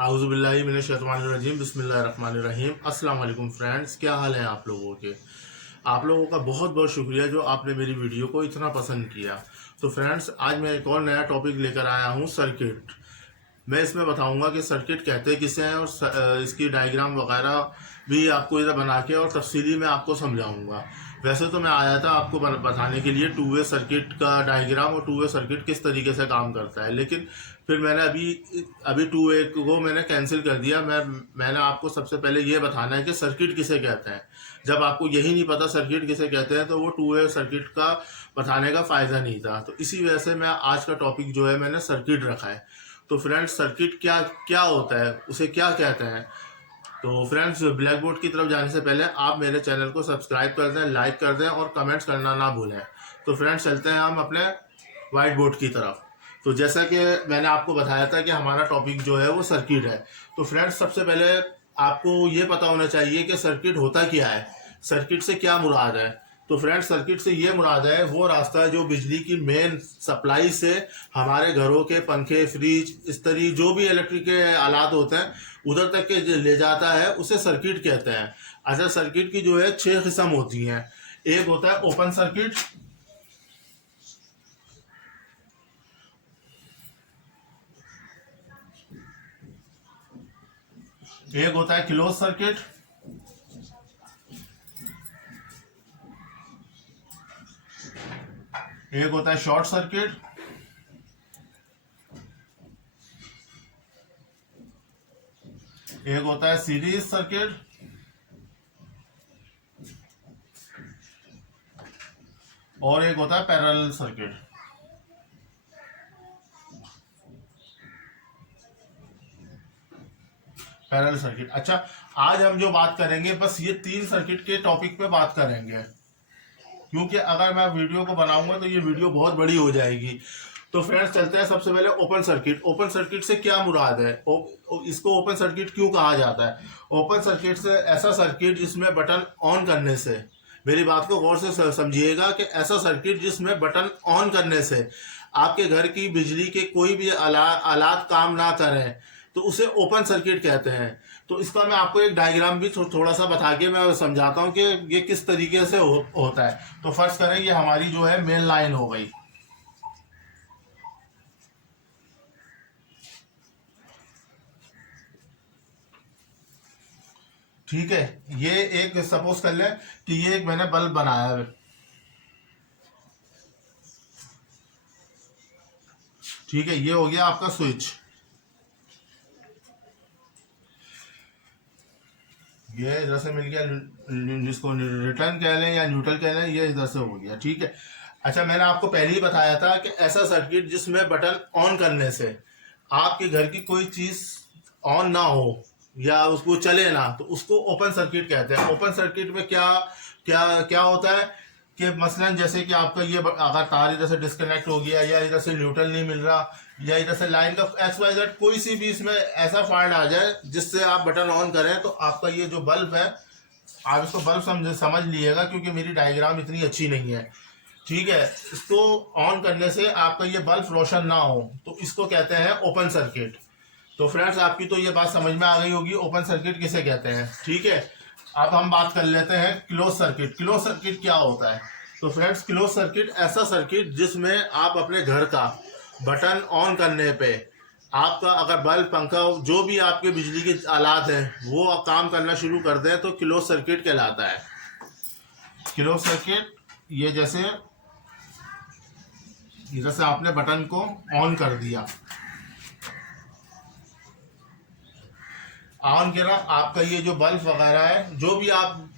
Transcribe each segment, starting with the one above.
आउज़ुबिल्लाहि मिनश्शैतानिर्रजीम बिस्मिल्लाहिर्रहमानिर्रहीम। अस्सलाम वालेकुम फ्रेंड्स, क्या हाल है आप लोगों के। आप लोगों का बहुत बहुत शुक्रिया जो आपने मेरी वीडियो को इतना पसंद किया। तो फ्रेंड्स, आज मैं एक और नया टॉपिक लेकर आया हूँ, सर्किट। मैं इसमें बताऊंगा कि सर्किट कहते किसे हैं और इसकी डायग्राम वगैरह भी आपको इधर बना के और तफसीली में आपको समझाऊंगा। वैसे तो मैं आया था आपको बताने के लिए टू वे सर्किट का डायग्राम और टू वे सर्किट किस तरीके से काम करता है, लेकिन फिर मैंने अभी टू वे को मैंने कैंसिल कर दिया। मैंने आपको सबसे पहले ये बताना है कि सर्किट किसे कहते हैं। जब आपको यही नहीं पता सर्किट किसे कहते हैं तो वो टू वे सर्किट का बताने का फ़ायदा नहीं था। तो इसी वजह से मैं आज का टॉपिक जो है मैंने सर्किट रखा है। तो फ्रेंड्स, सर्किट क्या क्या होता है, उसे क्या कहते हैं। तो फ्रेंड्स, ब्लैक बोर्ड की तरफ जाने से पहले आप मेरे चैनल को सब्सक्राइब कर दें, लाइक कर दें और कमेंट्स करना ना भूलें। तो फ्रेंड्स, चलते हैं हम अपने वाइट बोर्ड की तरफ। तो जैसा कि मैंने आपको बताया था कि हमारा टॉपिक जो है वो सर्किट है। तो फ्रेंड्स, सबसे पहले आपको ये पता होना चाहिए कि सर्किट होता क्या है, सर्किट से क्या मुराद है। तो फ्रेंड्स, सर्किट से ये मुराद है वो रास्ता जो बिजली की मेन सप्लाई से हमारे घरों के पंखे, फ्रिज, इस्त्री, जो भी इलेक्ट्रिक के आलात होते हैं उधर तक के ले जाता है, उसे सर्किट कहते हैं। अच्छा, सर्किट की जो है 6 किस्म होती हैं। एक होता है ओपन सर्किट, एक होता है क्लोज सर्किट, एक होता है शॉर्ट सर्किट, एक होता है सीरीज सर्किट, और एक होता है पैरेलल सर्किट। Parallel circuit. अच्छा, आज हम जो बात करेंगे बस ये 3 सर्किट के टॉपिक पे बात करेंगे, क्योंकि अगर मैं वीडियो को बनाऊंगा तो ये वीडियो बहुत बड़ी हो जाएगी। तो फ्रेंड्स, चलते हैं सबसे पहले ओपन सर्किट। ओपन सर्किट से क्या मुराद है, इसको ओपन सर्किट क्यों कहा जाता है। ओपन सर्किट से ऐसा सर्किट जिसमें बटन ऑन करने से, मेरी बात को गौर से समझिएगा, कि ऐसा सर्किट जिसमें बटन ऑन करने से आपके घर की बिजली के कोई भी आलात काम ना करें तो उसे ओपन सर्किट कहते हैं। तो इसका मैं आपको एक डायग्राम भी थोड़ा सा बता के मैं समझाता हूँ कि ये किस तरीके से होता है। तो फर्स्ट करें, ये हमारी जो है मेन लाइन हो गई। ठीक है, ये एक सपोज कर लें कि ये एक मैंने बल्ब बनाया है। ठीक है, ये हो गया आपका स्विच। ये इधर से मिल गया, जिसको रिटर्न कह लें या न्यूट्रल कह लें, ये इधर से हो गया। ठीक है। अच्छा, मैंने आपको पहले ही बताया था कि ऐसा सर्किट जिसमें बटन ऑन करने से आपके घर की कोई चीज ऑन ना हो या उसको चले ना, तो उसको ओपन सर्किट कहते हैं। ओपन सर्किट में क्या क्या क्या होता है कि मसलन जैसे कि आपका ये अगर तार इधर से डिस्कनेक्ट हो गया या इधर से न्यूट्रल नहीं मिल रहा या इधर से लाइन का XYZ कोई सी भी इसमें ऐसा फॉल्ट आ जाए जिससे आप बटन ऑन करें, तो आपका ये जो बल्ब है, आप इसको बल्ब समझ लीजिएगा, क्योंकि मेरी डायग्राम इतनी अच्छी नहीं है। ठीक है, इसको ऑन करने से आपका ये बल्ब रोशन ना हो तो इसको कहते हैं ओपन सर्किट। तो फ्रेंड्स, आपकी तो ये बात समझ में आ गई होगी ओपन सर्किट किसे कहते हैं। ठीक है, अब हम बात कर लेते हैं क्लोज सर्किट। क्लोज सर्किट क्या होता है। तो फ्रेंड्स, क्लोज सर्किट ऐसा सर्किट जिसमें आप अपने घर का बटन ऑन करने पे आपका अगर बल्ब, पंखा, जो भी आपके बिजली के आलात हैं वो काम करना शुरू कर दें तो क्लोज सर्किट कहलाता है। क्लोज सर्किट, ये जैसे इधर से आपने बटन को ऑन कर दिया, ऑन करा, आपका ये जो बल्ब वगैरह है जो भी आप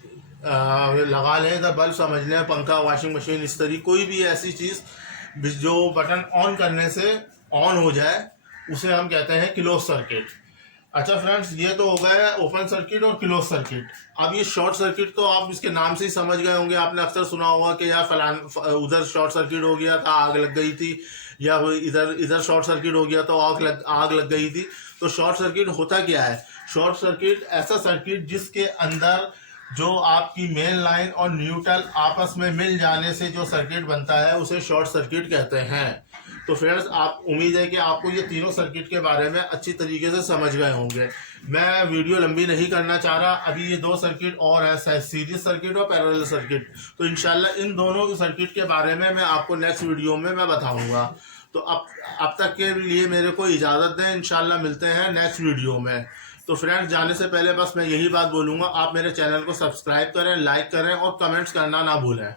लगा लें, इधर बल्ब समझ लें, पंखा, वॉशिंग मशीन, इस्त्री, कोई भी ऐसी चीज़ जो बटन ऑन करने से ऑन हो जाए उसे हम कहते हैं क्लोज सर्किट। अच्छा फ्रेंड्स, ये तो हो गया ओपन सर्किट और क्लोज सर्किट। अब ये शॉर्ट सर्किट तो आप इसके नाम से ही समझ गए होंगे, आपने अक्सर सुना होगा कि यार फलान उधर शॉर्ट सर्किट हो गया था, आग लग गई थी, या इधर इधर शॉर्ट सर्किट हो गया तो आग लग गई थी। तो शॉर्ट सर्किट होता क्या है। शॉर्ट सर्किट ऐसा सर्किट जिसके अंदर जो आपकी मेन लाइन और न्यूट्रल आपस में मिल जाने से जो सर्किट बनता है उसे शॉर्ट सर्किट कहते हैं। तो फ्रेंड्स आप उम्मीद है कि आपको ये तीनों सर्किट के बारे में अच्छी तरीके से समझ गए होंगे। मैं वीडियो लंबी नहीं करना चाह रहा। अभी ये दो सर्किट और है, सीरीज सर्किट और पैरेलल सर्किट, तो इंशाल्लाह इन दोनों सर्किट के बारे में मैं आपको नेक्स्ट वीडियो में मैं बताऊंगा। तो अब तक के लिए मेरे को इजाज़त दें, इंशाल्लाह मिलते हैं नेक्स्ट वीडियो में। तो फ्रेंड्स जाने से पहले बस मैं यही बात बोलूँगा, आप मेरे चैनल को सब्सक्राइब करें, लाइक करें और कमेंट्स करना ना भूलें।